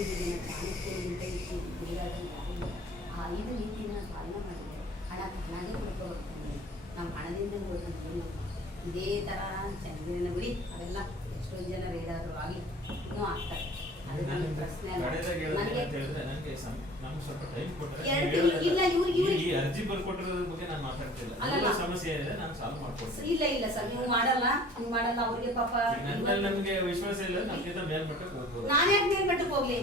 ಕೊಟ್ಟಿದ್ದೀನಿ ಚಾಣಕ್ಯಗಿಂತ ಇಷ್ಟು ಇದು ನೀತಿನ ಪಾಲನೆ ಮಾಡಿದೆ. ಹಣ ತಾನಾಗೆ ಕೊಡ್ಕೊಬರ್ತಾನೆ. ನಮ್ಮ ಹಣದಿಂದ ಏನು ಇದೇ ಥರ ಚೆನ್ನಾಗಿನ ಬಿಡಿ, ಅವೆಲ್ಲ ಎಷ್ಟೊಂದು ಜನ ರೇಡಾದ್ರು ಆಗಲಿ ಇನ್ನೂ ಆಗ್ತಾರೆ. ಅದು ನನ್ನ ಪ್ರಶ್ನೆ ಇಲ್ಲ ಇಲ್ಲ ಸರ್, ನೀವು ಮಾಡಲ್ಲ ಅವ್ರಿಗೆ ಪಾಪ ನಮ್ಗೆ ವಿಶ್ವಾಸ ಇಲ್ಲ. ನಮ್ಗಿಂತ ಮೇಲ್ಮಟ್ಟಕ್ಕೆ ಹೋಗ್ಬೋದು. ನಾನು ಯಾಕೆ ಮೇಲ್ಮಟ್ಟಕ್ಕೆ ಹೋಗ್ಲಿ?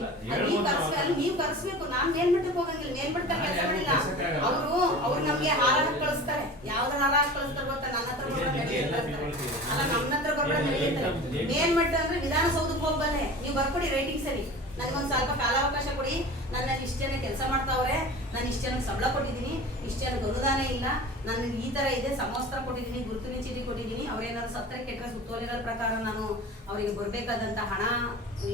ನೀವು ಕರೆಸ್ಬೇಕು, ನಾನ್ ಮೇಲ್ಮಟ್ಟಕ್ಕೆ ಹೋಗಂಗಿಲ್ಲ. ಮೇಲ್ಮಟ್ಟ ಕೆಲಸ ಮಾಡಿಲ್ಲ. ಅವ್ರು ನಮ್ಗೆ ಹಾರ ಕಳಿಸ್ತಾರೆ. ಯಾವ್ದಾರ ಹಾರ ಕಳಿಸ್ತಾರೆ ಗೊತ್ತಾ? ನನ್ನ ಹತ್ರ ಅಲ್ಲ, ನಮ್ಮ ಹತ್ರ ಗೊಬ್ಬರ ನಡೆಯುತ್ತೆ. ಮೇಲ್ಮಟ್ಟ ಅಂದ್ರೆ ವಿಧಾನಸೌಧಕ್ಕೆ ಹೋಗ್ಬಲ್ಲೆ. ನೀವು ಬರ್ಕೊಡಿ ರೈಟಿಂಗ್ ಸರಿ, ನನಗೊಂದು ಸ್ವಲ್ಪ ಕಾಲಾವಕಾಶ ಕೊಡಿ. ನನ್ನ ಇಷ್ಟು ಜನ ಕೆಲಸ ಮಾಡ್ತಾವ್ರೆ, ನಾನು ಇಷ್ಟು ಜನಕ್ಕೆ ಸಂಬಳ ಕೊಟ್ಟಿದ್ದೀನಿ, ಇಷ್ಟು ಜನಕ್ಕೆ ಅನುದಾನ ಇಲ್ಲ, ನಾನು ಈ ತರ ಇದೆ, ಸಮವಸ್ತ್ರ ಕೊಟ್ಟಿದ್ದೀನಿ, ಗುರುತಿನ ಚೀಟಿ ಕೊಟ್ಟಿದ್ದೀನಿ. ಅವ್ರೇನಾದ್ರು ಸತ್ತರೆ ಕೆಟ್ಟರೆ ಸುತ್ತೋಲೆಗಳ ಪ್ರಕಾರ ನಾನು ಅವರಿಗೆ ಬರ್ಬೇಕಾದಂತ ಹಣ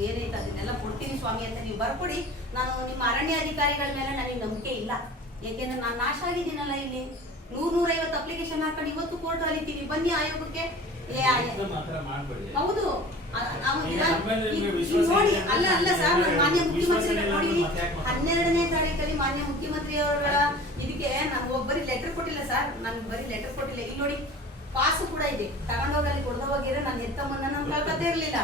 ಏನೈತೆ ಅದನ್ನೆಲ್ಲ ಕೊಡ್ತೀನಿ ಸ್ವಾಮಿ ಅಂತ ನೀವು ಬರ್ಕೊಡಿ. ನಾನು ನಿಮ್ಮ ಅರಣ್ಯ ಅಧಿಕಾರಿಗಳ ಮೇಲೆ ನನಗೆ ನಂಬಿಕೆ ಇಲ್ಲ. ಯಾಕೆಂದ್ರೆ ನಾನು ನಾಶ ಆಗಿದ್ದೀನಲ್ಲ. ಇಲ್ಲಿ 100-150 ಅಪ್ಲಿಕೇಶನ್ ಹಾಕೊಂಡು ಇವತ್ತು ಕೋರ್ಟ್ ಅಲಿತೀನಿ. ಬನ್ನಿ ಆಯೋಗಕ್ಕೆ. ಹೌದು, ನೋಡಿ. ಅಲ್ಲ ಸರ್, ಮಾನ್ಯ ಮುಖ್ಯಮಂತ್ರಿ ನೋಡಿ, 12ನೇ ತಾರೀಕಲ್ಲಿ ಮಾನ್ಯ ಮುಖ್ಯಮಂತ್ರಿಯವರ ಇದಕ್ಕೆ ನಾನು ಬರೀ ಲೆಟರ್ ಕೊಟ್ಟಿಲ್ಲ ಸರ್. ನಾನು ಬರೀ ಲೆಟರ್ ಕೊಟ್ಟಿಲ್ಲ. ಇಲ್ಲಿ ನೋಡಿ, ಪಾಸು ಕೂಡ ಇದೆ. ತಗೊಂಡೋಗಿ ಅಲ್ಲಿ ಕೊಡ್ದೋಗಿದ್ರೆ ನಾನು ಎತ್ತಮ್ಮನ್ನ ನಮ್ ಕಳ್ಕತೆ ಇರ್ಲಿಲ್ಲ.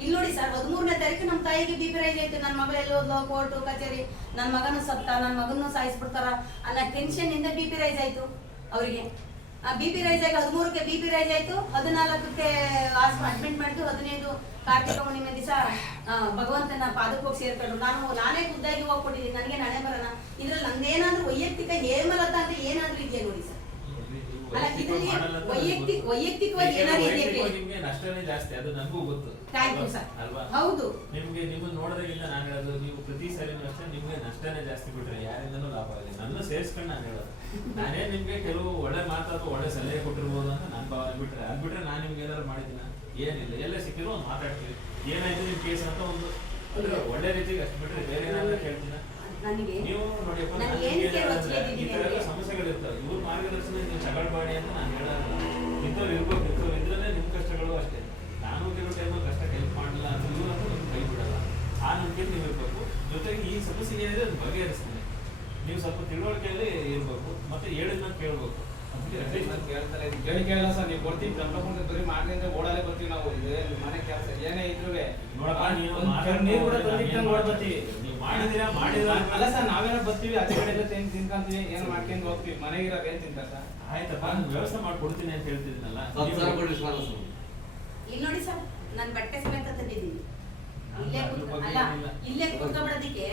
ಇಲ್ಲಿ ನೋಡಿ ಸರ್, 13ನೇ ತಾರೀಕು ನಮ್ಮ ತಾಯಿಗೆ ಬಿ ಪಿ ರೈಸ್ ಆಯ್ತು. ನನ್ನ ಮಗಳು ಎಲ್ಲೋದ್ಲು, ಕೋರ್ಟು ಕಚೇರಿ, ನನ್ನ ಮಗನು ಸತ್ತ, ನನ್ನ ಮಗನ್ನು ಸಾಯಿಸ್ಬಿಡ್ತಾರ ಅನ್ನೋ ಟೆನ್ಷನ್ ಇಂದ ಬಿ ಪಿ ರೈಸ್ ಆಯ್ತು ಅವರಿಗೆ. ಬಿ ಪಿ ರೈಸ್ ಆಗಿ 13ಕ್ಕೆ ಬಿ ಪಿ ರೈಸ್ ಆಯ್ತು. 14ಕ್ಕೆ ಅಡ್ಮಿಟ್ ಮಾಡಿದ್ದು. 15 ಕಾರ್ತಿಕ ಹುಣ್ಣಿಮೆ ದಿವಸ ಭಗವಂತನ ಪಾದಕ್ಕೆ ಹೋಗಿ ಸೇರ್ಕೊಂಡು ನಾನೇ ಖುದ್ದಾಗಿ ಹೋಗ್ಕೊಟ್ಟಿದ್ದೀನಿ. ನನಗೆ ನಾನೇ ಬರೋಣ. ಇದ್ರಲ್ಲಿ ನಂದೇನಾದ್ರೂ ವೈಯಕ್ತಿಕ ಹೇಮಲತಾ ಅಂತ ಏನಾದ್ರೂ ಇದೆಯಾ ನೋಡಿ ಸರ್? ಅಲ್ಲ, ಇದರಲ್ಲಿ ವೈಯಕ್ತಿಕವಾಗಿ ಏನಾದ್ರು ಇದೆಯಾ? ನಿಮ್ಗೆ ನಷ್ಟನೇ ಜಾಸ್ತಿ, ಅದು ನನಗೂ ಗೊತ್ತು. Thank you sir. ಅಲ್ವಾ? ಹೌದು. ನಿಮ್ಮನ್ನ ನೋಡೋದ್ರಿಂದ ನಾನು ಹೇಳೋದು, ನೀವು ಪ್ರತಿ ಸಾರಿ ಅಷ್ಟೇ ನಿಮ್ಗೆ ನಷ್ಟನೇ ಜಾಸ್ತಿ ಬಿಟ್ರೆ ಯಾರಿಂದನೂ ಲಾಭ ಆಗಿಲ್ಲ. ನನ್ನ ಸೇರಿಸ್ಕೊಂಡು ನಾನು ಹೇಳೋದು, ನಾನೇ ನಿಮ್ಗೆ ಕೆಲವು ಒಳ್ಳೆ ಮಾತಾಡೋ ಒಳ್ಳೆ ಸಲಹೆ ಕೊಟ್ಟಿರ್ಬೋದು ಅಂತ ನಾನು ಭಾವನೆ ಬಿಟ್ರೆ, ಅದು ಬಿಟ್ರೆ ನಾನು ನಿಮ್ಗೆ ಏನಾದ್ರು ಮಾಡಿದ್ದೀನ? ಏನಿಲ್ಲ. ಎಲ್ಲ ಸಿಕ್ಕಿರೋ ಒಂದು ಮಾತಾಡ್ತೀವಿ, ಏನಾಯ್ತು ನಿಮ್ ಕೇಸ್ ಅಂತ ಒಂದು ಒಳ್ಳೆ ರೀತಿಗೆ ಅಷ್ಟು ಬಿಟ್ರೆ ಬೇರೆ ಏನಾದ್ರು ಕೇಳ್ತೀನ? ನೀವು ನೋಡಿ, ಈ ತರ ಎಲ್ಲ ಸಮಸ್ಯೆಗಳಿರ್ತವೆ. ಇವ್ರ ಮಾರ್ಗದರ್ಶನ ನೀವು ತಗೊಳ್ಬೇಡಿ ಅಂತ ನಾನು ಹೇಳೋದು. ಇಂಥವ್ರು ಇರ್ಬೇಕು, ಇಂಥವ್ರು ಇದ್ರಲ್ಲೇ ನಿಮ್ ಕಷ್ಟಗಳು ಅಷ್ಟೇ. ನಾನು ಕೆಲವು ಟೈಮ್ ಕಷ್ಟ ಹೆಲ್ಪ್ ಮಾಡಲ್ಲ ಅಂತ ಇವ್ರು ಅಂತ ನಿಮ್ಗೆ ಕೈ ಬಿಡಲ್ಲ. ಆ ನಂಬಿಕೆ ನೀವು ಇರ್ಬೇಕು. ಜೊತೆಗೆ ಈ ಸಮಸ್ಯೆ ಏನಿದೆ ಅದನ್ನ ಬಗೆಹರಿಸ್ತೀನಿ. ನೀವು ಸ್ವಲ್ಪ ತಿಳುವಳಿಕೆಯಲ್ಲಿ ಇರ್ಬೇಕು, ಮತ್ತೆ ಹೇಳಿದ್ನ ಕೇಳ್ಬೇಕು. ಕೇಳಲ್ಲ ಸರ್, ನೀವು ಕೊಡ್ತೀವಿ ಕಂಪ್ಲೇಂಟ್ ಬರೀ ಮಾಡ್ಲಿಂದ ಓಡಾಲೆ ಬರ್ತೀವಿ ನಾವು. ಮನೆ ಕೆಲಸ ಏನೇ ಇದ್ರು ಅಲ್ಲ ಸರ್, ನಾವೇನೋ ಬರ್ತೀವಿ ಆಚೆ ಕಡೆ ಎಲ್ಲ ತಿನ್ಕೊಂತೀವಿ, ಏನೋ ಮಾಡ್ಕೊಂಡು ಹೋಗ್ತೀವಿ. ಮನೆಗೆ ಇರೋದು ಏನ್ ತಿಂತಾರ ಸರ್? ಆಯ್ತಪ್ಪ, ವ್ಯವಸ್ಥೆ ಮಾಡ್ಕೊಡ್ತೀನಿ ಅಂತ ಹೇಳ್ತಿದ್ನಲ್ಲ. ಇಲ್ಲಿ ನೋಡಿ ಸರ್, ನಾನು ಬಟ್ಟೆ ಸಮೇತ ತಂದಿದ್ದೀನಿ. ಇಲ್ಲೇ ಕುತ್ಕೊಬಿಡೋದಿಕ್ಕೆ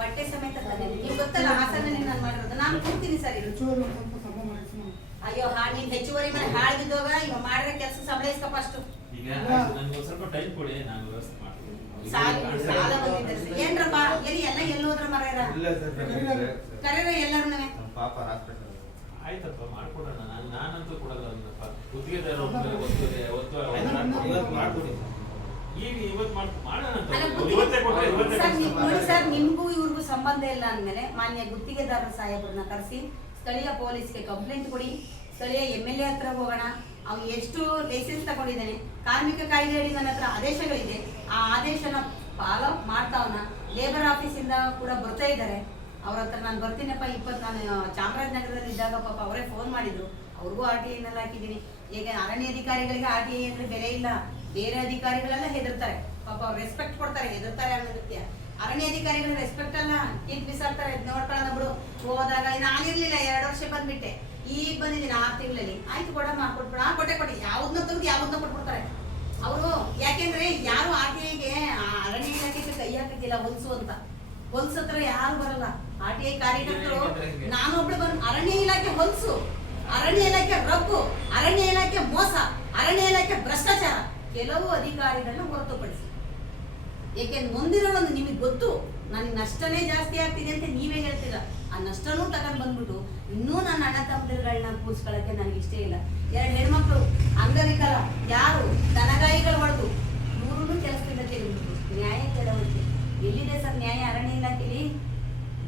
ಬಟ್ಟೆ ಸಮೇತ ತಂದಿದ್ದೀನಿ. ನೀವು ಗೊತ್ತಲ್ಲ, ಹಾಸನಲ್ಲಿ ನಾನು ಮಾಡಿರೋದು. ನಾನು ಕೊಡ್ತೀನಿ ಸರ್. ಅಯ್ಯೋ, ನೀನ್ ಹೆಚ್ಚುವರಿ ಮನೆ ಹಾಳ್ಗಿದ್ದೋಗ ಇವ ಮಾಡಿರೋ ಕೆಲಸ ಸಂಬಳ ಇಸ್ಕಪ್ಪ ಅಷ್ಟು. ಈಗ ನನಗೆ ಸ್ವಲ್ಪ ಟೈಮ್ ಕೊಡಿ, ನಾನು ವ್ಯವಸ್ಥೆ ಮಾಡ್ತೀನಿ. ಸಾಲ ಬಂದಿದ್ದಾರೆ ಏನ್ರಪ್ಪ? ಎಲ್ಲ ಎಲ್ಲೋದ್ರ ಮರ ಕರೆರ ಎಲ್ಲರೂ ಆಯ್ತಪ್ಪ, ಮಾಡ್ಕೊಡೋಣ. ನಾನಂತೂ ಕೊಡಲ್ಲ. ಗುತ್ತಿಗೆದಾರ ಈಗ ಇವತ್ತು ನೋಡಿ ಸರ್, ನಿಮ್ಗೂ ಇವ್ರಿಗೂ ಸಂಬಂಧ ಇಲ್ಲ ಅಂದ್ಮೇಲೆ ಮಾನ್ಯ ಗುತ್ತಿಗೆದಾರರ ಸಾಹೇಬ್ರನ್ನ ಕರೆಸಿ ಸ್ಥಳೀಯ ಪೊಲೀಸ್ಗೆ ಕಂಪ್ಲೇಂಟ್ ಕೊಡಿ. ಸ್ಥಳೀಯ MLA ಹತ್ರ ಹೋಗೋಣ. ಅವ್ನು ಎಷ್ಟು ಲೈಸೆನ್ಸ್ ತಗೊಂಡಿದ್ದಾನೆ, ಕಾರ್ಮಿಕ ಕಾಯ್ದೆಯಡಿ ನನ್ನ ಹತ್ರ ಆದೇಶಗಳಿದೆ. ಆ ಆದೇಶನ ಫಾಲೋ ಮಾಡ್ತಾವನ. ಲೇಬರ್ ಆಫೀಸಿಂದ ಕೂಡ ಬರ್ತಾ ಇದ್ದಾರೆ. ಅವ್ರ ಹತ್ರ ನಾನು ಬರ್ತೀನಪ್ಪ. ನಾನು ಚಾಮರಾಜನಗರದಲ್ಲಿ ಇದ್ದಾಗ ಪಾಪ ಅವರೇ ಫೋನ್ ಮಾಡಿದ್ರು. ಅವ್ರಿಗೂ RTI ಹಾಕಿದ್ದೀನಿ. ಈಗ ಅರಣ್ಯ ಅಧಿಕಾರಿಗಳಿಗೆ RTI ಅಂದ್ರೆ ಬೆಲೆ ಇಲ್ಲ. ಬೇರೆ ಅಧಿಕಾರಿಗಳೆಲ್ಲ ಹೆದರ್ತಾರೆ ಪಾಪ. ಅವ್ರು ರೆಸ್ಪೆಕ್ಟ್ ಕೊಡ್ತಾರೆ, ಹೆದರ್ತಾರೆ ಅನ್ನೋದಕ್ಕೆ. ಅರಣ್ಯ ಅಧಿಕಾರಿಗಳು ರೆಸ್ಪೆಕ್ಟ್ ಅಲ್ಲ, ಕಿಟ್ ಬಿಸಾಡ್ತಾರೆ. ನೋಡ್ಕೊಳ್ಳೋಣ ಬಿಡು. ಹೋದಾಗ ನಾನಿರ್ಲಿಲ್ಲ, 2 ವರ್ಷ ಬಂದ್ಬಿಟ್ಟೆ. ಈಗ ಬಂದಿದ್ದೀನಿ 6 ತಿಂಗಳಲ್ಲಿ. ಆಯ್ತು ಕೊಡಮ್ಮ, ಕೊಟ್ಬಿಡ. ಕೊಟ್ಟೆ ಯಾವ್ದನ್ನ ತೆಗೆದು ಯಾವ್ದನ್ನ ಕೊಟ್ಬಿಡ್ತಾರೆ ಅವರು. ಯಾಕೆಂದ್ರೆ ಯಾರು RTIಗೆ ಅರಣ್ಯ ಇಲಾಖೆಗೆ ಕೈ ಹಾಕಿದ್ದಿಲ್ಲ ಹೊಲ್ಸು ಅಂತ. ಹೊಲ್ಸತ್ರ ಯಾರು ಬರಲ್ಲ. RTI ಕಾರ್ಯಕರ್ತರು ನಾನು ಒಬ್ಳು ಬಂದು ಅರಣ್ಯ ಇಲಾಖೆ ಹೊಲ್ಸು, ಅರಣ್ಯ ಇಲಾಖೆ ರಬ್ಬು, ಅರಣ್ಯ ಇಲಾಖೆ ಮೋಸ, ಅರಣ್ಯ ಇಲಾಖೆ ಭ್ರಷ್ಟಾಚಾರ, ಕೆಲವು ಅಧಿಕಾರಿಗಳನ್ನ ಹೊರತುಪಡಿಸಿ. ಏಕೆಂದ್ರೆ ಮುಂದಿರೋದು ನಿಮಗೆ ಗೊತ್ತು, ನನಗೆ ನಷ್ಟನೇ ಜಾಸ್ತಿ ಆಗ್ತಿದೆ ಅಂತ ನೀವೇ ಹೇಳ್ತೀರ. ಆ ನಷ್ಟನೂ ತಗೊಂಡು ಬಂದ್ಬಿಟ್ಟು ಇನ್ನೂ ನನ್ನ ಅಣ್ಣ ತಮ್ಮದಿರುಗಳನ್ನ ಕೂರಿಸ್ಕೊಳ್ಳೋಕ್ಕೆ ನನಗೆ ಇಷ್ಟ ಇಲ್ಲ. 2 ಹೆಣ್ಮಕ್ಳು ಅಂಗವಿಕಲ, ಯಾರು ದನಗಾಯಿಗಳು ಹೊಡೆದು 100 ಕೆಲಸದಿಂದ ತೆಗೆದ್ಬಿಟ್ಟು ನ್ಯಾಯ ಕೇಳೋದಕ್ಕೆ ಎಲ್ಲಿದೆ ಸರ್ ನ್ಯಾಯ? ಅರಣ್ಯ ಇಲಾಖೆಯಲ್ಲಿ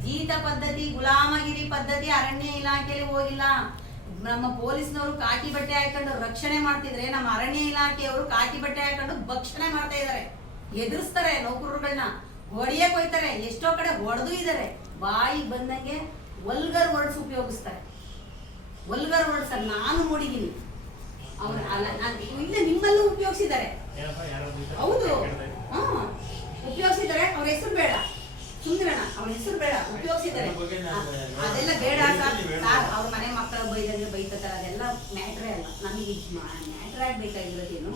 ಜೀತ ಪದ್ಧತಿ, ಗುಲಾಮಗಿರಿ ಪದ್ಧತಿ ಅರಣ್ಯ ಇಲಾಖೆಯಲ್ಲಿ ಹೋಗಿಲ್ಲ. ನಮ್ಮ ಪೊಲೀಸ್ನವರು ಕಾಕಿ ಬಟ್ಟೆ ಹಾಕೊಂಡು ರಕ್ಷಣೆ ಮಾಡ್ತಿದ್ರೆ, ನಮ್ಮ ಅರಣ್ಯ ಇಲಾಖೆಯವರು ಕಾಕಿ ಬಟ್ಟೆ ಹಾಕೊಂಡು ಭಕ್ಷಣೆ ಮಾಡ್ತಾ ಇದ್ದಾರೆ. ಎದುರಿಸ್ತಾರೆ ನೌಕರರುಗಳನ್ನ. ಹೊಡಿಯಕ್ಕೆ ಹೋಯ್ತಾರೆ, ಎಷ್ಟೋ ಕಡೆ ಹೊಡೆದು ಇದ್ದಾರೆ. ಬಾಯಿಗೆ ಬಂದಂಗೆ ವಲ್ಗರ್ ವರ್ಡ್ಸ್ ಉಪಯೋಗಿಸ್ತಾರೆ. ವಲ್ಗರ್ ವರ್ಡ್ಸ್ ನಾನು ನೋಡಿದ್ದೀನಿ. ಅವ್ರು ಇಲ್ಲ ನಿಮ್ಮಲ್ಲೂ ಉಪಯೋಗಿಸಿದ್ದಾರೆ. ಹೌದು, ಉಪಯೋಗಿಸಿದ್ದಾರೆ. ಅವ್ರ ಹೆಸರು ಬೇಡ, ಸುಂದರಣ್ಣ ಅವ್ರ ಹೆಸರು ಬೇಡ, ಉಪಯೋಗಿಸಿದ್ದಾರೆ. ಅದೆಲ್ಲ ಬೇಡ ಸರ್. ಅವ್ರ ಮನೆ ಮಕ್ಕಳ ಬೈದಂಗೆ ಬೈತಾರೆ, ಅದೆಲ್ಲ ಮ್ಯಾಟ್ರೇ ಅಲ್ಲ. ನಮಗೆ ಮ್ಯಾಟ್ರ್ ಆಗಬೇಕಾಗಿರೋದೇನು,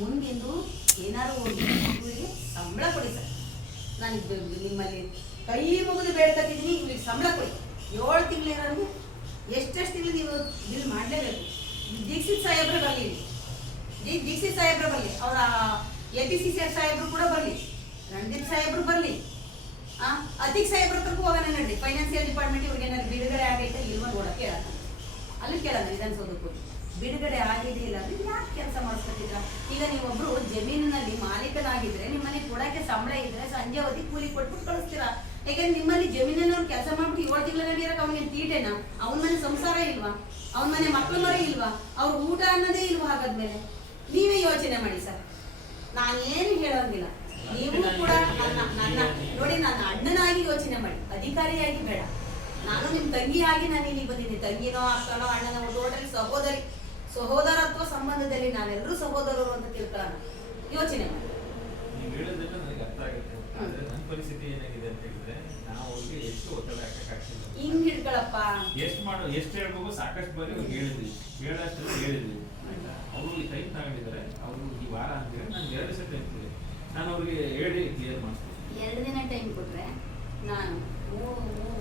ಮುಂದಿಂದು ಏನಾದ್ರು ಒಂದು ಮಗುವಿಗೆ ಸಂಬಳ ಕೊಡಿ ಸರ್. ನಾನು ನಿಮ್ಮಲ್ಲಿ ಕೈ ಮುಗಿದು ಬೇಡ್ಕೊತಿದ್ದೀನಿ, ಇವ್ರಿಗೆ ಸಂಬಳ ಕೊಡಿ. 7 ತಿಂಗಳಿರೋದು ಎಷ್ಟೆಷ್ಟು ತಿಂಗಳು ನೀವು ಬಿಲ್ ಮಾಡಲೇಬೇಕು. ದೀಕ್ಷಿತ್ ಸಾಹೇಬ್ರೆ ಬರಲಿ, ದೀಕ್ಷಿತ್ ಸಾಹೇಬ್ರೆ ಬರಲಿ, ಅವರ APCC ಸಾಹೇಬ್ರು ಕೂಡ ಬರಲಿ, ರಣದೀಪ್ ಸಾಹೇಬ್ರು ಬರಲಿ, ಅತಿಕ್ ಸಾಹೇಬ್ರ ಹತ್ರಕ್ಕೂ ಹೋಗೋಣ ನಡ್ರಿ. ಫೈನಾನ್ಸಿಯಲ್ ಡಿಪಾರ್ಟ್ಮೆಂಟ್ ಇವ್ರಿಗೆ ಏನಾದ್ರು ಬಿಡುಗಡೆ ಆಗೈತೆ ಇಲ್ವ ನೋಡ ಕೇಳೋಣ, ಅಲ್ಲಿ ಕೇಳೋಣ. ವಿಧಾನಸೌಧಕ್ಕೂ ಬಿಡುಗಡೆ ಆಗಿದೆ ಇಲ್ಲ ಅಂದ್ರೆ ಯಾಕೆ ಕೆಲಸ ಮಾಡಿಸ್ಕೊತಿದ್ರ? ಈಗ ನೀವೊಬ್ರು ಜಮೀನಿನಲ್ಲಿ ಮಾಲೀಕನಾಗಿದ್ರೆ ನಿಮ್ಮನೆ ಕೊಡಕ್ಕೆ ಸಂಬಳ ಇದ್ರೆ ಸಂಜೆ ಅವಧಿ ಕೂಲಿ ಕೊಟ್ಬಿಟ್ಟು ಕಳಿಸ್ತೀರಾ. ಯಾಕಂದ್ರೆ ನಿಮ್ಮಲ್ಲಿ ಜಮೀನವ್ರು ಕೆಲಸ ಮಾಡ್ಬಿಟ್ಟು 7 ತಿಂಗಳಲ್ಲಿ ಇರಕ್ಕೆ ಅವನಿಗೆ ತೀಟೆನಾ? ಅವನ ಮನೆ ಸಂಸಾರ ಇಲ್ವಾ? ಅವನ ಮನೆ ಮಕ್ಕಳು ಮರಿ ಇಲ್ವಾ? ಅವ್ರ ಊಟ ಅನ್ನೋದೇ ಇಲ್ವಾ? ಹಾಗಾದ್ಮೇಲೆ ನೀವೇ ಯೋಚನೆ ಮಾಡಿ ಸರ್. ನಾನೇನು ಹೇಳೋಂಗಿಲ್ಲ. ನೀವು ಕೂಡ ನನ್ನ ನೋಡಿ, ನನ್ನ ಅಣ್ಣನಾಗಿ ಯೋಚನೆ ಮಾಡಿ, ಅಧಿಕಾರಿಯಾಗಿ ಬೇಡ. ನಾನು ನಿಮ್ಮ ತಂಗಿಯಾಗಿ ನಾನು ಇಲ್ಲಿ ಬಂದಿದ್ದೀನಿ. ತಂಗಿನೋ ಅಕ್ಕನೋ ಅಣ್ಣನೋ ಟೋಟಲಿ ಸಹೋದರತ್ವ ಸಂಬಂಧದಲ್ಲಿ ನಾವೆಲ್ಲರೂ ಸಹೋದರರು ಅಂತ ತಿಳ್ಕೊಳ್ಳೋಣ. ಯೋಚನೆ ಮಾಡಿ. ನೀವು ಹೇಳೋದೆಲ್ಲ ನನಗೆ ಅರ್ಥ ಆಗುತ್ತೆ. ಆದ್ರೆ ನನ್ನ ಪರಿಸ್ಥಿತಿ ಏನಾಗಿದೆ ಅಂತ ಹೇಳಿದ್ರೆ, ನಾವು ಅವ್ರಿಗೆ ಎಷ್ಟು ಒತ್ತಡ ಹಾಕಕ್ಕಾಗ್ತಿಲ್ಲ. ಹಿಂಗ್ ಹಿಡ್ಕೊಳಪ್ಪ, ಎಷ್ಟು ಹೇಳ್ಬೇಕು ಸಾಕಷ್ಟು ಬಾರಿ ಅವ್ರಿಗೆ ಹೇಳಿದ್ವಿ, ಹೇಳೋಷ್ಟೆಲ್ಲ ಹೇಳಿದ್ವಿ. ಅವರು ಈ ಟೈಮ್ ತಗೊಂಡಿದ್ದಾರೆ. ಅವರು ಈ ವಾರ ಅಂತೀರಿ, ನಾನು 2 ದಿವಸ ಟೈಮ್ ಕೊಡಿ, ನಾನು ಅವ್ರಿಗೆ ಹೇಳಿ ಕ್ಲಿಯರ್ ಮಾಡ್ತೀನಿ. 2 ದಿನ ಟೈಮ್ ಕೊಟ್ರೆ ನಾನು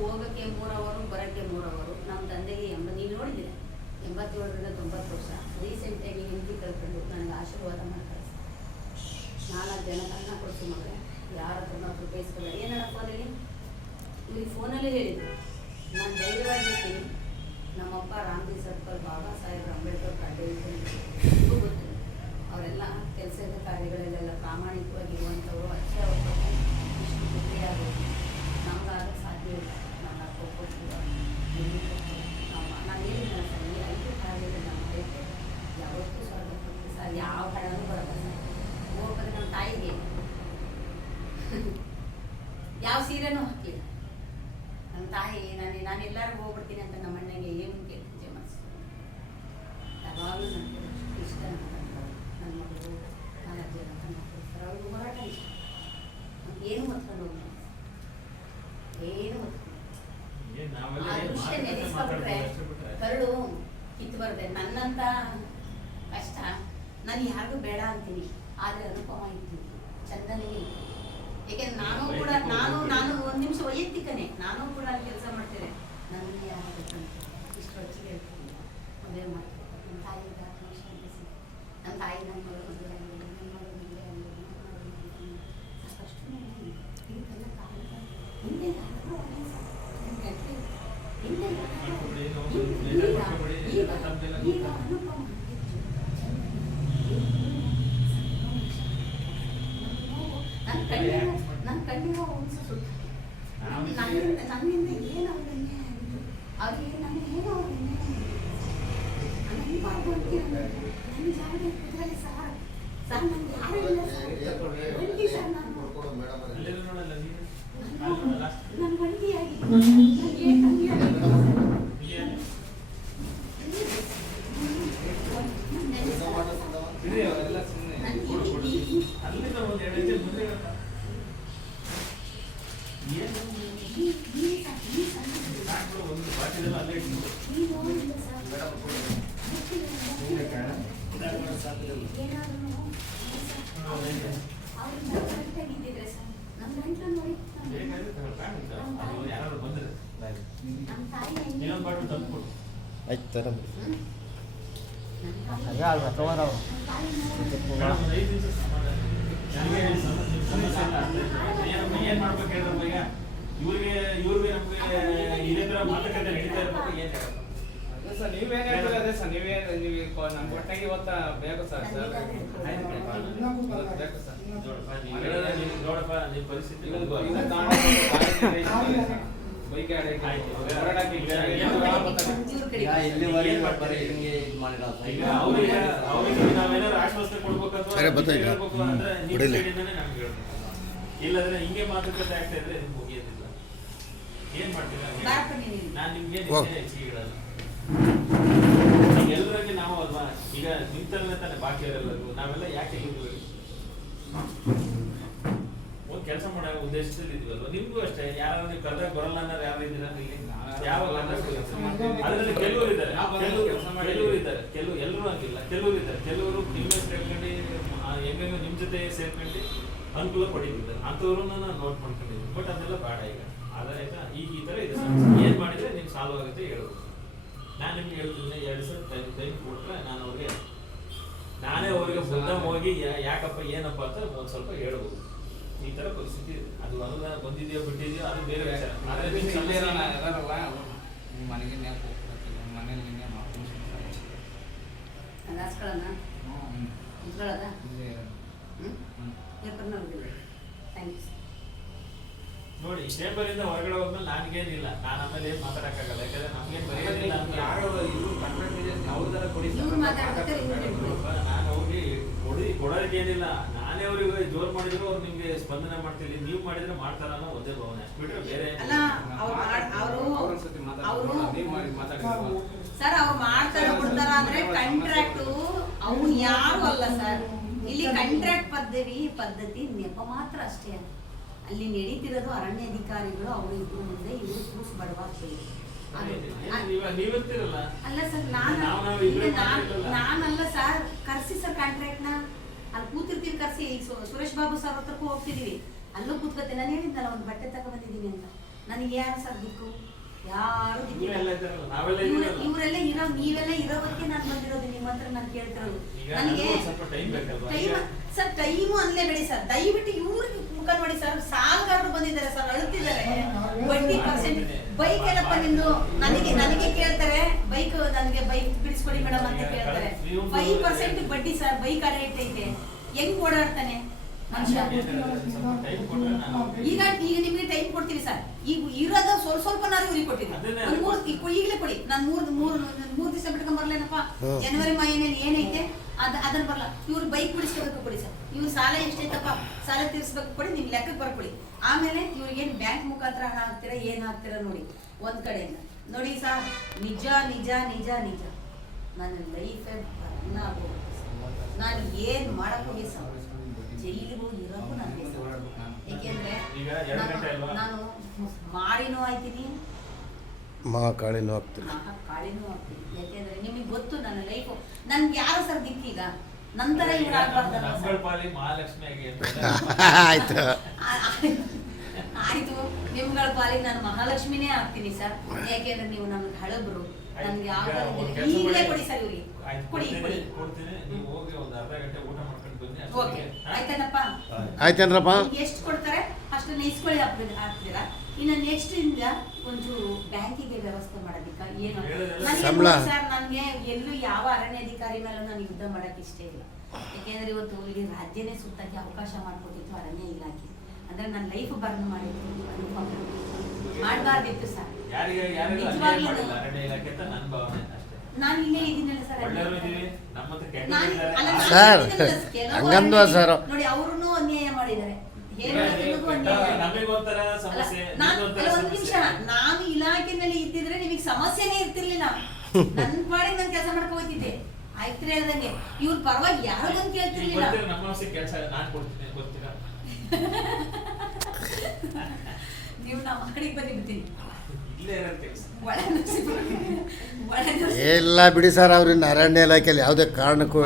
ಹೋಗಕ್ಕೆ 3 ಅವರ್, ಬರೋಕ್ಕೆ 3 ಅವರ್. ನಮ್ಮ ತಂದೆಗೆ ನೀವು ನೋಡಿದ್ದೀರ 87ರಿಂದ 90 ವರ್ಷ. ರೀಸೆಂಟಾಗಿ ಹಿಂದಿ ಕಲ್ತ್ಕೊಂಡು ನನಗೆ ಆಶೀರ್ವಾದ ಮಾಡ್ತಾರೆ. 4 ಜನ ಅನ್ನ ಕೊಡಿಸಿ ಮಗಳೇ, ಯಾರ ಹತ್ರ ನಾವು ಬೇಯಿಸ್ಕೊಳ್ಳ. ಏನಣ್ಣ ಫೋನಲ್ಲಿ ಇವ್ರಿಗೆ ಫೋನಲ್ಲೇ ಹೇಳಿದ್ರು, ನಾನು ಧೈರ್ಯವಾಗಿರ್ತೀನಿ. ನಮ್ಮಪ್ಪ ರಾಮ್ಜಿ ಸರ್ಕಲ್, ಬಾಬಾ ಸಾಹೇಬ್ ಅಂಬೇಡ್ಕರ್ ಕಾಲೇಜು ಗೊತ್ತು. ಅವರೆಲ್ಲ ಕೆಲಸದ ಕಾರ್ಯಗಳಲ್ಲೆಲ್ಲ ಪ್ರಾಮಾಣಿಕವಾಗಿರುವಂಥವ್ರು. ಅಷ್ಟೇ ಅವ್ರ ಇಷ್ಟು ಖುಷಿಯಾಗೋದು ನಮಗಾಗ ಸಾಧ್ಯ ಇಲ್ಲ. ನನ್ನ ಕೊಟ್ಟು ನಾನು ಹೇಳಿದ್ನಲ್ಲ ಸರ್, ಈ 5 ಕಾರ್ಯಗಳು ನಮ್ಮ ಮನೆಗೆ ಯಾವತ್ತೂ ಸ್ವರ್ಗ ಕೊಟ್ಟು ಸರ್, ಯಾವ ಹಣನೂ ಬರೋಲ್ಲ ಸರ್. ಹೋಗ್ಬೇಕು ನಮ್ಮ ತಾಯಿಗೆ ಯಾವ ಸೀರೆನೂ ಹಾಕಲಿಲ್ಲ. ನಮ್ಮ ತಾಯಿ ನಾನು ಎಲ್ಲರೂ ಹೋಗ್ಬಿಡ್ತೀನಿ ಅಂತ ನಮ್ಮ ಅಣ್ಣಗೆ ಏನು ಕೇಳಿ ಪೂಜೆ ಮಾಡಿಸ್ತೀನಿ. ಯಾವಾಗಲೂ ನನಗೆ ಇಷ್ಟ ಅಂತ ನನ್ನ ಮಗಳು 4 ಜನ ನನ್ನ ಮಕ್ಕಳು ಅವ್ರಿಗೆ ಹೋರಾಟ ಇಷ್ಟ. ಏನು ಹೊತ್ಕೊಂಡು ಹೋಗಿ ಏನು ಅದೃಷ್ಟ ನೆನೆಸ್ಕೊಂಡ್ರೆ ಕರಡು ಕಿತ್ತು ಬರುತ್ತೆ. ನನ್ನಂತ ಕಷ್ಟ ನಾನು ಯಾರಿಗೂ ಬೇಡ ಅಂತೀನಿ, ಆದರೆ ಅನುಭವ ಇದ್ದೀನಿ ಚಂದನಿಗೆ. ಯಾಕೆಂದ್ರೆ ನಾನು ಕೂಡ ನಾನು 1 ನಿಮಿಷ ವೈಯಕ್ತಿಕನೇ, ನಾನು ಕೂಡ ಅಲ್ಲಿ ಕೆಲಸ ಮಾಡ್ತೇನೆ. ನನಗೆ ಯಾರಾಗಬೇಕಂತ ಇಷ್ಟು ಹೊತ್ತಿಗೆ ಹೇಳ್ತೀನಿ, ಮದುವೆ ಮಾಡ್ತೀನಿ. ನಮ್ಮ ತಾಯಿಗೆ ನಮ್ಮ ತಾಯಿ ನನ್ನ ಮಗಳು ಮದುವೆ ಆಗಲಿ, ನನ್ನ ಮಗಳು ಮದುವೆ ಆಗಲಿ, ಸಾಕಷ್ಟು ಇದಕ್ಕೆಲ್ಲ ಕಾರಣ ಹಿಂದೆ ಈಗ ಅನುಪಮ ನನ್ನ ಕಣ್ಣಿರೋ ಹುಣಸು ಸುತ್ತ ನನ್ನಿಂದ ಏನು ಅವ್ರ ಅನ್ಯಾಯ ಆಗಿತ್ತು, ಅವ್ರಿಗೆ ನಾನು ಏನೋ ಅವ್ರ ಅನ್ಯಾಯ ನನ್ನ ಜಾಗ ಕುದುರೆ ಸರ್ ನನ್ಗೆ ಯಾರು ಇಲ್ಲ ಸರ್. ಒಂಟಿ ಸರ್ ನಾನು ನನ್ನ ಒಂಟಿಯಾಗಿ ನನಗೆ ಕಮ್ಮಿಯಾಗಿ ಆಯ್ತು ಏನ್ ಮಾಡ್ಬೇಕು ಹೇಳಿದ್ರಪ್ಪ? ಈಗ ಇವ್ರಿಗೆ ನಮ್ಗೆ ಇದೇ ತರ ಮಾತುಕತೆ ನಡೀತಾ ಇರ್ಬೇಕು. ಏನ್ ಸರ್ ನೀವೇನ್ ಹೇಳ್ತೀರ ಅದೇ ಸರ್. ನೀವು ನಮ್ಮ ಒಟ್ಟಾಗಿ ಇವತ್ತ ಬೇಕು ಸರ್. ಬೇಕು ಸರ್. ನೋಡಪ್ಪ ನಿಮ್ ಪರಿಸ್ಥಿತಿ ಸರಿ, ಇಲ್ಲದ್ರೆ ಹಿಂಗೆ ಮಾತುಕತೆ ಆಗ್ತಾ ಇದ್ರೆ ಇದು ಮುಗಿಯೋದಿಲ್ಲ. ಏನ್ ಮಾಡ್ತೀರಾ? ಬಾರಪ್ಪ ನೀನು. ನಾನ್ ನಿಮ್ಗೆ ಹೋಗ್. ಹೆಚ್ಚಿಗೆ ಹೇಳಲ್ಲ. ಈಗ ಎಲ್ಲರಿಗೆ ನಾವು ಅಲ್ವಾ, ಈಗ ನಿಮ್ ತರನೇ ತಾನೆ ಬಾಕಿ ಅವರೆಲ್ಲರಿಗೂ ನಾವೆಲ್ಲ ಯಾಕೆ ಇಲ್ಲಿಗೆ ಒಂದ್ ಕೆಲಸ ಮಾಡೋ ಉದ್ದೇಶದಲ್ಲಿ ಇದೀವಲ್ವಾ? ನಿಮ್ಗೂ ಅಷ್ಟೇ, ಯಾರು ನೀವು ಕರೆದಾಗ ಬರಲ್ಲ ಅನ್ನೋರು ಯಾರು ಇದ್ದೀರಾ ಇಲ್ಲಿ? ಯಾವಾಗ ಅದರಲ್ಲಿ ಕೆಲವರು ಇದ್ದಾರೆ, ಕೆಲವರು ಇದ್ದಾರೆ, ಕೆಲವು ಎಲ್ಲರೂ ಆಗಿಲ್ಲ, ಕೆಲವರು ಇದ್ದಾರೆ, ಕೆಲವರು ನಿಮ್ಮ ಸೇರ್ಕೊಂಡು ಹೆಂಗ ನಿಮ್ ಜೊತೆ ಸೇರ್ಕೊಂಡು ಅನುಕೂಲ ಪಡೀತಿದ್ದಾರೆ, ಅಂಥವ್ರನ್ನ ನಾನು ನೋಟ್ ಮಾಡ್ಕೊಂಡಿದ್ದೀನಿ. ಬಟ್ ಅದೆಲ್ಲ ಬೇಡ ಈಗ. ಆಯ್ತಾ, ಈಗ ಈ ತರ ಇದೆ ಸಮಸ್ಯೆ. ಏನ್ ಮಾಡಿದ್ರೆ ನಿಮ್ಗೆ ಸಾಲ್ವ್ ಆಗುತ್ತೆ ಹೇಳ್ಬೋದು. ನಾನು ನಿಮ್ಗೆ ಹೇಳ್ತೀನಿ, 2 ಸಲ ಟೈಮ್ ಕೊಟ್ರೆ ನಾನೇ ಅವ್ರಿಗೆ ಬುದ್ಧ ಹೋಗಿ ಯಾಕಪ್ಪ ಏನಪ್ಪ ಅಂತ ಒಂದ್ ಸ್ವಲ್ಪ ಹೇಳ್ಬೋದು. ಈ ತರ ಪರಿಸ್ಥಿತಿ ಇದೆ. ಅದು ಅನುದಾನ ಬಂದಿದೆಯೋ ಬಿಟ್ಟಿದೆಯೋ ಅದು ಬೇರೆ ವಿಚಾರ. ಆದ್ರೆ ನಿಮ್ಗೆ ಸಮಸ್ಯೆ ಇಲ್ಲ. ಮನೆಗೆ ನ್ಯಾಕ್ ಹೋಗ್ತಿಲ್ಲ, ಮನೇಲಿ ನಿನ್ನೆ ಮಾಡ್ಕೊಂಡು ಹಂಗಾಸ್ಕೊಳ್ಳೋಣ ಇಟ್ಕೊಳ್ಳೋದ ಥ್ಯಾಂಕ್ಸ್. ನೋಡಿ, ಚೇಂಬರ್ ಇಂದ ಹೊರಗಡೆ ಹೋದ್ಮೇಲೆ ನನಗೇನಿಲ್ಲ, ನಾನು ಆಮೇಲೆ ಏನ್ ಮಾತಾಡಕ್ಕಾಗಲ್ಲ. ಯಾಕಂದ್ರೆ ನಮ್ಗೇನ್ ಬರೆಯೋದಿಲ್ಲ ಅಂತ ಯಾರು ಇದು ಕಾಂಟ್ರಾಕ್ಟ್ ಅವ್ರದೆಲ್ಲ ಕೊಡಿ ಇವ್ರು ಮಾತಾಡ್ಬೇಕಾದ್ರೆ ಇವ್ರು ಹೇಳ್ಬಿಡಿ. ನಾನು ಹೋಗಿ ಕೊಡೋದಕ್ಕೆ ಏನಿಲ್ಲ. ನಾನೇ ಅವ್ರಿಗೆ ಜೋರ್ ಮಾಡಿದ್ರು ಅವ್ರು ನಿಮ್ಗೆ ಸ್ಪಂದನೆ ಮಾಡ್ತಿಲ್ಲ, ನೀವು ಮಾಡಿದ್ರೆ ಮಾಡ್ತಾರ ಅನ್ನೋ ಒಂದೇ ಭಾವನೆ, ಅಷ್ಟು ಬಿಟ್ರೆ ಬೇರೆ ಅಲ್ಲ ಅವ್ರೊಂದ್ಸತಿ ಮಾತಾಡಿದ್ರು ಸರ್ ಅವ್ರು ಮಾಡ್ತಾರ ಬಿಡ್ತಾರ ಅಂದ್ರೆ ಕಾಂಟ್ರಾಕ್ಟ್ ಅವ್ರು ಯಾರು ಅಲ್ಲ ಸರ್. ಇಲ್ಲಿ ಕಾಂಟ್ರಾಕ್ಟ್ ಪದ್ಧತಿ ನೆಪ ಮಾತ್ರ ಅಷ್ಟೇ. ಅಲ್ಲಿ ನಡೀತಿರೋದು ಅರಣ್ಯ ಅಧಿಕಾರಿಗಳು ಅವರು ಇಬ್ಬರು ಮುಂದೆ ಇವರು ಕೂಸು ಬಡವಾಗ್ತದೆ. ನೀವಿರ್ತಿರಲ್ಲ. ಅಲ್ಲ ಸರ್, ನಾನಲ್ಲ ಸರ್, ಕರ್ಸಿ ಸರ್ ಕಾಂಟ್ರಾಕ್ಟ್ ನ ಅಲ್ಲಿ ಕೂತಿರ್ತೀವಿ, ಕರ್ಸಿ. ಈಗ ಸುರೇಶ್ ಬಾಬು ಸರ್ ಹತ್ರಕ್ಕೂ ಹೋಗ್ತಿದೀವಿ, ಅಲ್ಲೂ ಕೂತ್ಕೊತೀನಿ. ನಾನು ಹೇಳಿದ್ನಲ್ಲ ಒಂದು ಬಟ್ಟೆ ತಗೊಂಡ್ಬಂದಿದ್ದೀನಿ ಅಂತ. ನನಗೆ ಯಾರು ಸರ್ ದಿಕ್ಕು? ಯಾರು ದಿಕ್ಕಿಲ್ಲ. ಇವರೆಲ್ಲ ಇರೋ, ನೀವೆಲ್ಲ ಇರೋದಕ್ಕೆ ನಾನು ಬಂದಿರೋದು ನಿಮ್ಮ ಹತ್ರ. ನಾನು ಕೇಳ್ತಿರೋದು ನನಗೆ ಸರ್ ಟೈಮು ಅನ್ಲೇಬೇಡಿ ಸರ್, ದಯವಿಟ್ಟು ಇವ್ರಿಗೆ ಮುಖ ನೋಡಿ ಸರ್. ಸಾಲಗಾರರು ಬಂದಿದ್ದಾರೆ ಸರ್, ಅಳುತ್ತಿದ್ದಾರೆ. ಬಡ್ಡಿ ಪರ್ಸೆಂಟ್ ಬೈಕ್ ಎಲ್ಲಪ್ಪ ನಿಂದು ನನಗೆ ಕೇಳ್ತಾರೆ. ನನಗೆ ಬೈಕ್ ಬಿಡಿಸ್ಕೊಡಿ ಮೇಡಮ್ ಅಂತ ಕೇಳ್ತಾರೆ. 5% ಬಡ್ಡಿ ಸರ್. ಬೈಕ್ ಅಡ ಇಟ್ಟೈತೆ, ಹೆಂಗ್ ಓಡಾಡ್ತಾನೆ ಮನುಷ್ಯ? ಈಗ ನಿಮ್ಗೆ ಟೈಮ್ ಕೊಡ್ತೀವಿ ಸರ್. ಈಗ ಇರೋದ ಸ್ವಲ್ಪನಾರು ಇವ್ರಿಗೆ ಕೊಟ್ಟಿದ್ದೀವಿ. ಈಗಲೇ ಕೊಡಿ. ನಾನು ಮೂರ್ ದಿವಸ ಬಿಟ್ಕೊಂಡ್ ಬರ್ಲೇನಪ್ಪ. ಜನವರಿ ಮಾಯನಲ್ಲಿ ಏನೈತೆ ಅದನ್ನ ಬರಲ್ಲ. ಇವ್ರು ಬೈಕ್ ಬಿಡಿಸ್ಕೋಬೇಕು ಕೊಡಿ ಸರ್. ಇವ್ರು ಸಾಲ ಎಷ್ಟೈತಪ್ಪ, ಸಾಲ ತೀರಿಸ್ಬೇಕು ಕೊಡಿ, ನಿಮ್ ಲೆಕ್ಕಕ್ಕೆ ಬರ್ಕೊಡಿ. ಆಮೇಲೆ ಇವ್ರಿಗೇನು ಬ್ಯಾಂಕ್ ಮುಖಾಂತರ ಹಣ ಹಾಕ್ತೀರಾ, ಏನ್ ಹಾಕ್ತೀರಾ ನೋಡಿ ಒಂದ್ ಕಡೆಯಿಂದ ನೋಡಿ ಸರ್. ನಿಜ ನಿಜ ನಿಜ ನಿಜ ನನ್ನ ಲೈಫ್ ನಾನು ಏನ್ ಮಾಡಕ್ ಹೋಗಿ ಸರ್, ಜೈಲಿಗೆ ಹೋಗಿ ಇರೋಕ್ಕೂ ನನಗೆ ಸರ್. ಯಾಕೆಂದ್ರೆ ನಾನು ಮಾಡಿನೂ ಆಯ್ತೀನಿ, ಮಹಾಕಾಳಿನೂ ಆಗ್ತೀನಿ. ಕಾಳಿನೂ ಆಗ್ತೀನಿ. ಯಾಕೆಂದ್ರೆ ನಿಮಗೆ ಗೊತ್ತು ನನ್ನ ಲೈಫ್. ನನ್ಗೆ ಯಾರು ಸರ್ ದಿಕ್ಕೀಗ ನಂತರ ಇವ್ರು ಆಗ್ಬಾರ್ದಲ್ಲ ಸರ್. ಆಯ್ತು ಆಯ್ತು, ನಿಮ್ಗಳ ಪಾಲಿಗೆ ನಾನು ಮಹಾಲಕ್ಷ್ಮಿನೇ ಆಗ್ತೀನಿ ಸರ್. ಯಾಕೆಂದ್ರೆ ನೀವು ನಮ್ಗೆ ಹಳಬ್ರು. ನನ್ಗೆ ಯಾವ ಈಗಲೇ ಕೊಡಿ ಸರ್, ಇವ್ರಿಗೆ ಕೊಡಿ ಕೊಡ್ತೀನಿ. ನೀವು ಹೋಗಿ ಒಂದು ಅರ್ಧ ಗಂಟೆ ಊಟ ಮಾಡ್ಕೊಂಡು ಬನ್ನಿ. ಓಕೆ ಆಯ್ತೇನಪ್ಪ? ಆಯ್ತೇನ್ರಪ್ಪ? ಎಷ್ಟು ಕೊಡ್ತಾರೆ ಅಷ್ಟನ್ನ ಇಸ್ಕೊಳ್ಳಿ ಹಾಕ್ತೀರಾ. ಇನ್ನು ನೆಕ್ಸ್ಟ್ ಇಂದ ಒಂಚೂರು ಬ್ಯಾಂಕಿಗೆ ವ್ಯವಸ್ಥೆ ಮಾಡೋದಿಕ್ಕ ಏನು ಸಂಬಳ ಸರ್. ನನ್ಗೆ ಎಲ್ಲೂ ಯಾವ ಅರಣ್ಯ ಅಧಿಕಾರಿ ಮೇಲೂ ನಾನು ಯುದ್ಧ ಮಾಡಕ್ ಇಷ್ಟ ಇಲ್ಲ. ಯಾಕೆಂದ್ರೆ ಇವತ್ತು ಇಡೀ ರಾಜ್ಯನೇ ಸುತ್ತಕ್ಕೆ ಅವಕಾಶ ಮಾಡ್ಕೊಟ್ಟಿತ್ತು ಅರಣ್ಯ ಇಲಾಖೆ. ಅಂದ್ರೆ ನನ್ನ ಲೈಫ್ ಬರ್ನ್ ಮಾಡಿತ್ತು, ಮಾಡಬಾರ್ದಿತ್ತು ಸರ್. ನಾನು ಇಲ್ಲೇ ಇದ್ದೀನಲ್ಲ ಸರ್. Sir ಹಂಗಂದ್ವ sir. ನೋಡಿ ಅವ್ರನ್ನೂ ಅನ್ಯಾಯ ಮಾಡಿದ್ದಾರೆ. ಒಂದ್ ನಿಮಿಷ, ನಾನು ಇಲಾಖೆನಲ್ಲಿ ಇದ್ದಿದ್ರೆ ನಿಮಗೆ ಸಮಸ್ಯೆನೇ ಇರ್ತಿರ್ಲಿಲ್ಲ. ನನ್ ಪಾಡಿಗೆ ನಾನು ಕೆಲಸ ಮಾಡ್ಕೊ ಹೋಗ್ತಿದ್ದೆ. ಆಯ್ತು ಹೇಳ್ದಂಗೆ ಇವ್ರ ಪರವಾಗಿ ಯಾರು ಬಂದು ಕೇಳ್ತಿರ್ಲಿಲ್ಲ. ನೀವು ನಮ್ಮ ಕಡೆಗೆ ಬಂದಿರ್ತೀನಿ. ಎಲ್ಲ ಬಿಡಿ ಸರ್. ಅವ್ರನ್ನ ಅರಣ್ಯ ಇಲಾಖೆಯಲ್ಲಿ ಯಾವುದೇ ಕಾರಣಕ್ಕೂ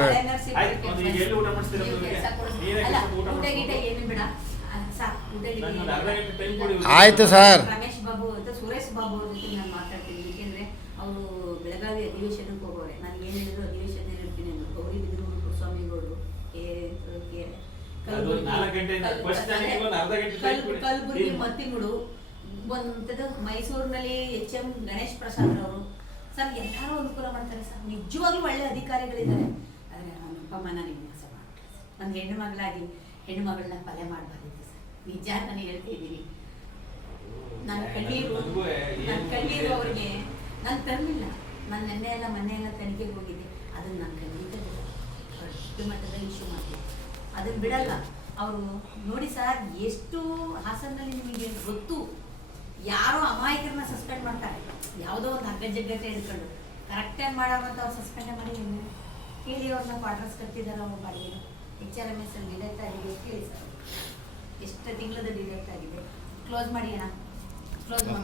ಆಯ್ತು ಸರ್. ರಮೇಶ್ ಬಾಬು ಅಂತ ಸುರೇಶ್ ಬಾಬು ಅವ್ರ ಜೊತೆ ನಾನು ಮಾತಾಡ್ತೀನಿ. ಯಾಕೆಂದ್ರೆ ಅವರು ಬೆಳಗಾವಿ ಅಧಿವೇಶನಕ್ಕೆ ಹೋಗೋರೆ. ನಾನು ಏನ್ ಹೇಳಿದ್ರು ಅಧಿವೇಶನ ಇರ್ತೀನಿ ಅಂದ್ರು. ಗೌರಿಬಿದನೂರು ಕುರುಸ್ವಾಮಿಗೌಡರು, ಕಲಬುರಗಿ ಮತ್ತಿಮುಡು, ಒಂಥದ್ದು ಮೈಸೂರಿನಲ್ಲಿ HM ಗಣೇಶ್ ಪ್ರಸಾದ್ ಅವರು ಸರ್ ಎಲ್ಲರೂ ಅನುಕೂಲ ಮಾಡ್ತಾರೆ ಸರ್. ನಿಜವಾಗ್ಲೂ ಒಳ್ಳೆ ಅಧಿಕಾರಿಗಳಿದ್ದಾರೆ. ಆದರೆ ನಮ್ಮಪ್ಪ ನನಗೆ ಮೋಸ ಮಾಡ್ತಾರೆ. ನನ್ನ ಹೆಣ್ಣು ಮಗಳಾಗಿ ಹೆಣ್ಣು ಮಗಳನ್ನ ಪಲೆ ಮಾಡಬಾರ್ದಿತ್ತು ಸರ್. ನಿಜ ನಾನು ಹೇಳ್ತಾ ಇದ್ದೀನಿ. ನನ್ನ ಕಣ್ಣೀರು ಅವ್ರಿಗೆ ನಾನು ತರಲಿಲ್ಲ. ನಾನು ಮೊನ್ನೆ ಎಲ್ಲ ತನಿಖೆಗೆ ಹೋಗಿದ್ದೆ. ಅದನ್ನ ನಾನು ಖಂಡಿತ ದೊಡ್ಡ ಮಟ್ಟದ ಇಶ್ಯೂ ಮಾಡ್ತೀನಿ. ಅದನ್ನ ಬಿಡಲ್ಲ. ಅವರು ನೋಡಿ ಸರ್, ಎಷ್ಟು ಹಾಸನಲ್ಲಿ ನಿಮಗೆ ಗೊತ್ತು, ಯಾರೋ ಅಮಾಯಕರನ್ನ ಸಸ್ಪೆಂಡ್ ಮಾಡ್ತಾರೆ, ಯಾವುದೋ ಒಂದು ಹಗ್ಗಜಗ್ಗತೆ ಹಿಡ್ಕೊಂಡು ಕರೆಕ್ಟಾಗಿ ಮಾಡೋರಂತ ಅವ್ರು ಸಸ್ಪೆಂಡ್ ಮಾಡಿ ಕೇಳಿ ಅವ್ರನ್ನ ಕ್ವಾರ್ಟರ್ಸ್ ಕಟ್ಟಿದಾರೆ, ಅವ್ರು ಬಾಡಿಗೆ HRMS ಅಲ್ಲಿ ಡಿಡಕ್ಟ್ ಆಗಿದೆ ಕೇಳಿ ಸರ್, ಎಷ್ಟು ತಿಂಗಳದ ಡಿಡಕ್ಟ್ ಆಗಿದೆ, ಕ್ಲೋಸ್ ಮಾಡಿ ಅಣ್ಣ, ಕ್ಲೋಸ್ ಮಾಡಿ.